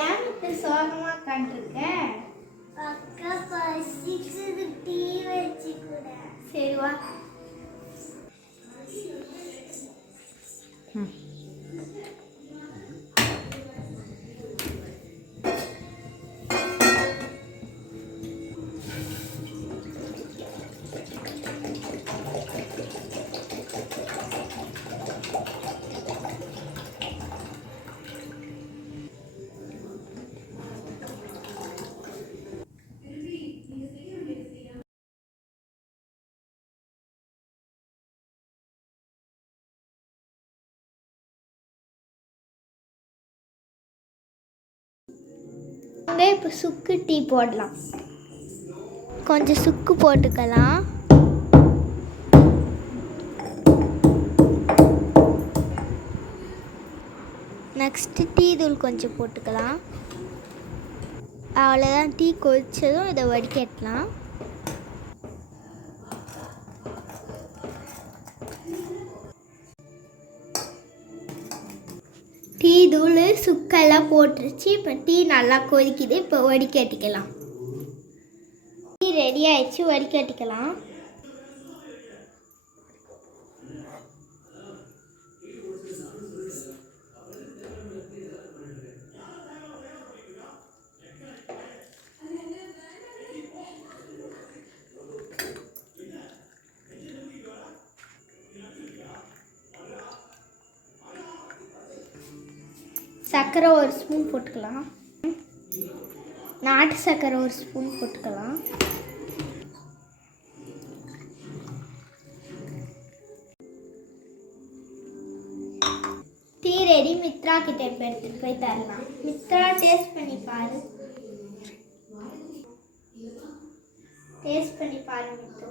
ஏன் இப்ப சோகமா உட்காந்துருக்க? அக்கா பசிக்குது, டீ வச்சு கூட. சரி வா. இப்போ சுக்கு டீ போடலாம். கொஞ்சம் சுக்கு போட்டுக்கலாம். நெக்ஸ்ட்டு டீ தூள் கொஞ்சம் போட்டுக்கலாம். அவ்வளோதான், டீ கொதிச்சதும் இதை வடிகட்டலாம். டீ தூள் சுக்கெல்லாம் போட்டுருச்சு. இப்போ டீ நல்லா கொதிக்குது. இப்போ வடிகட்டிக்கலாம். டீ ரெடி ஆயிடுச்சு, வடிகட்டிக்கலாம். சர்க்கரை ஒரு ஸ்பூன் போட்டுக்கலாம். நாட்டு சர்க்கரை ஒரு ஸ்பூன் போட்டுக்கலாம். Tea ready. மித்ரா கிட்ட இப்போ எடுத்துகிட்டு போய் தரலாம். மித்ரா டேஸ்ட் பண்ணி பாரு. டேஸ்ட் பண்ணி பாரு மித்ரா.